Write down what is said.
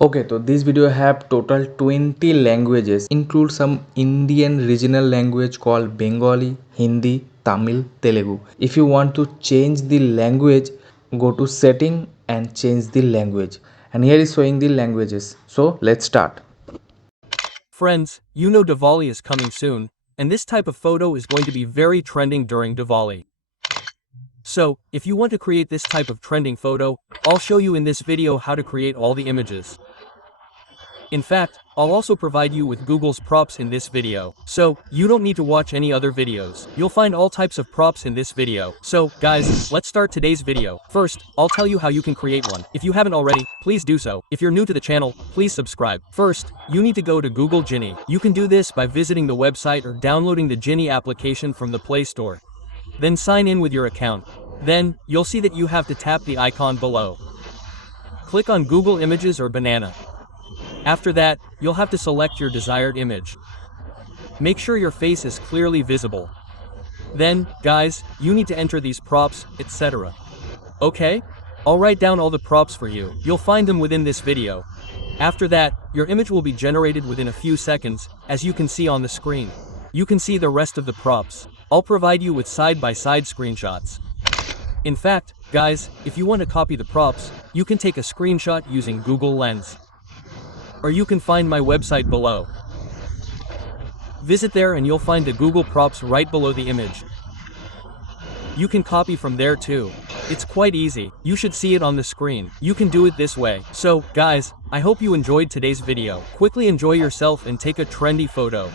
Okay, so this video have total 20 languages, include some Indian regional language called Bengali, Hindi, Tamil, Telugu. If you want to change the language, go to setting and change the language. And here is showing the languages. So let's start. Friends, you know Diwali is coming soon, and this type of photo is going to be very trending during Diwali. So, if you want to create this type of trending photo, I'll show you in this video how to create all the images. In fact, I'll also provide you with Google's props in this video. So, you don't need to watch any other videos. You'll find all types of props in this video. So, guys, let's start today's video. First, I'll tell you how you can create one. If you haven't already, please do so. If you're new to the channel, please subscribe. First, you need to go to Google Genie. You can do this by visiting the website or downloading the Genie application from the Play Store. Then sign in with your account. Then, you'll see that you have to tap the icon below. Click on Google Images or Banana. After that, you'll have to select your desired image. Make sure your face is clearly visible. Then, guys, you need to enter these props, etc. Okay? I'll write down all the props for you. You'll find them within this video. After that, your image will be generated within a few seconds, as you can see on the screen. You can see the rest of the props. I'll provide you with side-by-side screenshots. In fact, guys, if you want to copy the props, you can take a screenshot using Google Lens. Or you can find my website below. Visit there and you'll find the Google props right below the image. You can copy from there too. It's quite easy. You should see it on the screen. You can do it this way. So, guys, I hope you enjoyed today's video. Quickly enjoy yourself and take a trendy photo.